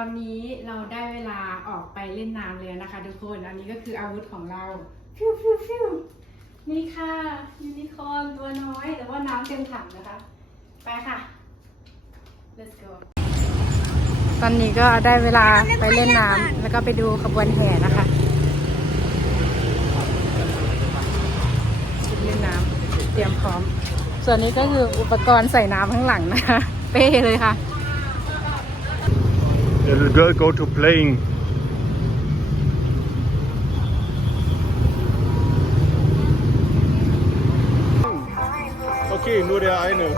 อนนี้เราได้เวลาออกไปเล่นน้ำแล้วนะคะทุกคน อันนี้ก็คืออาวุธของเราฟิวฟิวฟิวนี่ค่ะยูนิคอร์นตัวน้อย แต่ว่าน้ำเต็มถังนะคะ ไปค่ะ let's go ตอนนี้ก็ได้เวลาไปเล่นน้ำแล้วก็ไปดูขบวนแห่นะคะชุดเล่นน้ำเตรียมพร้อม ส่วนนี้ก็คืออุปกรณ์ใส่น้ำข้างหลังนะคะ เป้เลยค่ะ Little girl go to playing. Okay, nur der eine.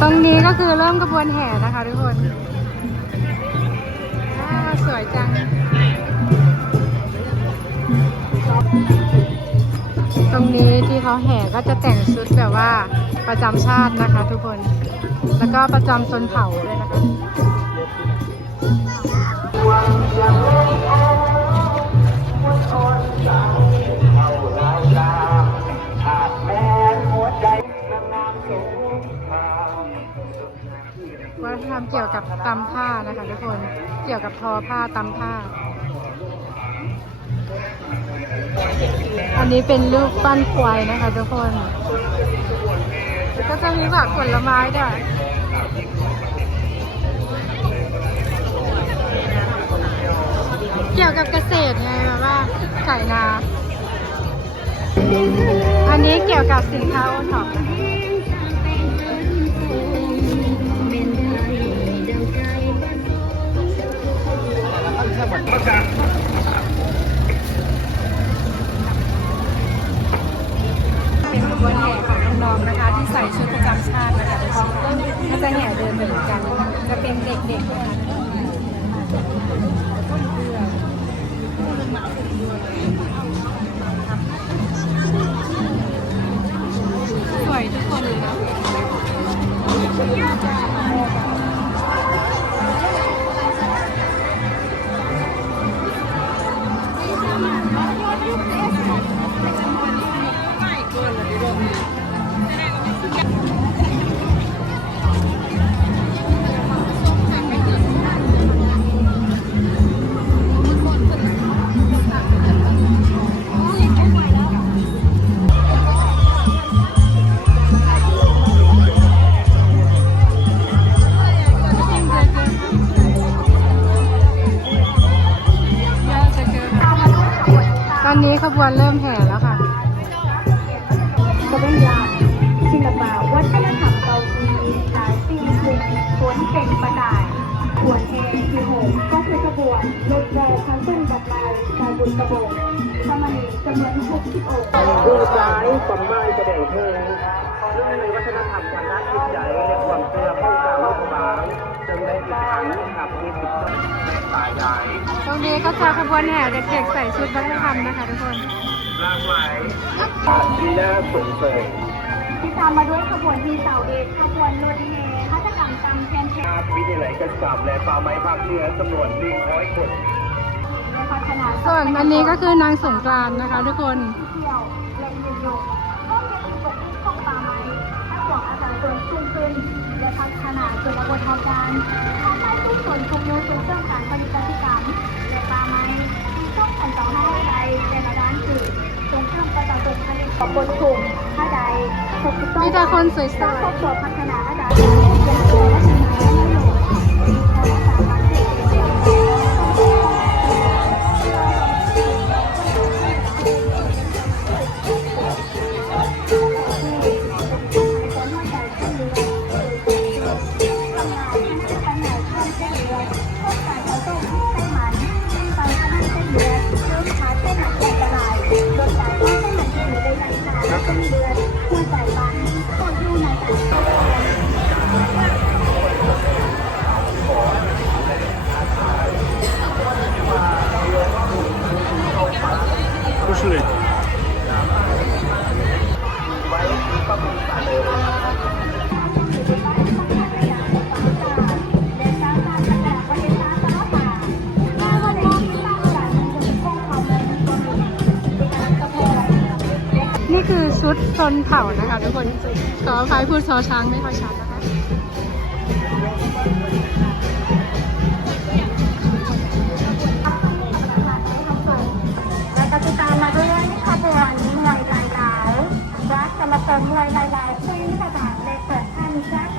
ตรงนี้ก็คือเริ่มกระบวนแห่นะคะทุกคน สวยจัง ตรงนี้ที่เขาแห่ก็จะแต่งชุดแบบว่าประจำชาตินะคะทุกคน แล้วก็ประจำชนเผ่าด้วยนะคะ วัฒนธรรมเกี่ยวกับตำผ้านะคะทุกคน เกี่ยวกับทอผ้าตำผ้า อันนี้เป็นรูปปั้นควายนะคะทุกคน แล้วก็จะมีผักผลไม้ด้วยเกี่ยวกับเกษตรไงแบบว่าไก่นา อันนี้เกี่ยวกับสินค้าโอท็อป นะคะเป็นขบวนแห่ของน้องๆนะคะ ที่ใส่ชุดประจำชาตินะคะทุกคนก็จะแห่เดินไปเหมือนกัน จะเป็นเด็กๆนะคะสวยทุกคนเลยนะ ตอนนี้ขบวนเริ่มแห่แล้วค่ะกระเบื้องยางศิลปะวัฒนธรรมเกาหลีชายซีคุงขนเป็นประดายขวนเองคือหงก็คือขบวนรถแร่ทั้งเส้นดอกไม้ชายบุญกระโบกสมณีจำนวนหกสิบองค์ดูซ้ายความหมายแสดงเพลงเรื่องในวัฒนธรรมทางด้านจิตใจและความเชื่อของชาวโลกบางจึงได้อีกครั้งกับมีสิทธิ์ ตรงนี้ก็จะขบวนแห่เด็กๆใส่ชุดวัฒนธรรมนะคะทุกคนหลากหลายที่น่าสงสริมที่ตามมาด้วยขบวนทีเสาเอกขบวนรถแห่พัฒกรรมตามแทนแทนวิทยาลัยเกษตรและป่าไม้ภาคเหนือจำนวน100คนพัฒนาส่วนอันนี้ก็คือนางสงกรานนะคะทุกคนเที่ยวและยืนยงร่วมกันปกป้องป่าไม้ให้ปวกอาสาชนสูงขึ้นและพัฒนาส่วนบทการทำให้ทุกส่วน ของบนกลุ่มถ้าใดถูกต้องมีแต่คนสวยสร้างๆครอบครัวพัฒนาให้ได้อย่างตัวและชนะและประโยชน์มีข้อสาน นเผ่านะคะทุกคนขออภัยพูดซอช้างไม่ค่อยชัดนะคะและกติดตามมาด้วยขบวนมวยลายดาววัดสมคมมวยลายดาวที่พระบานในเปิดท่านชัก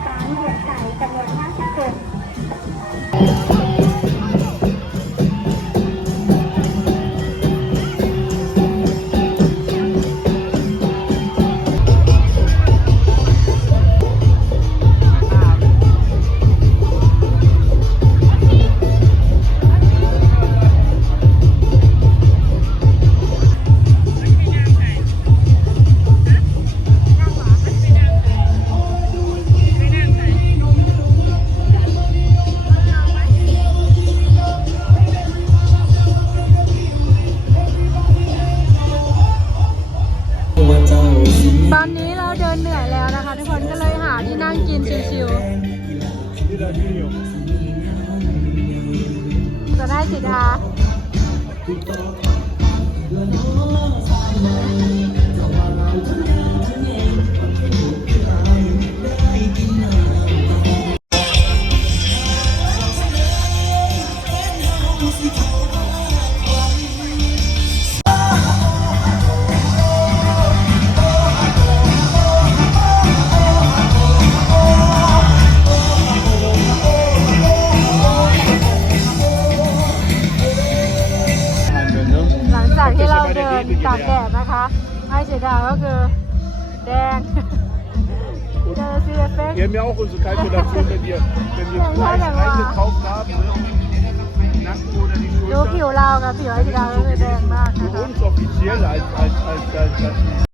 จะได้สิทา นตากแดดนะคะไอเสียดายก็คือแดงเจอซีเอฟเฟก Wir haben ja auch unsere Kalkulation, wenn wir, wenn wir Fleisch eingekauft haben, ne? Nacken oder die ดู Schulter. ผิวเรากับผิวไอเสียดายก็คือแดงมาก Für นะคะ uns offiziell als, als, als, als, als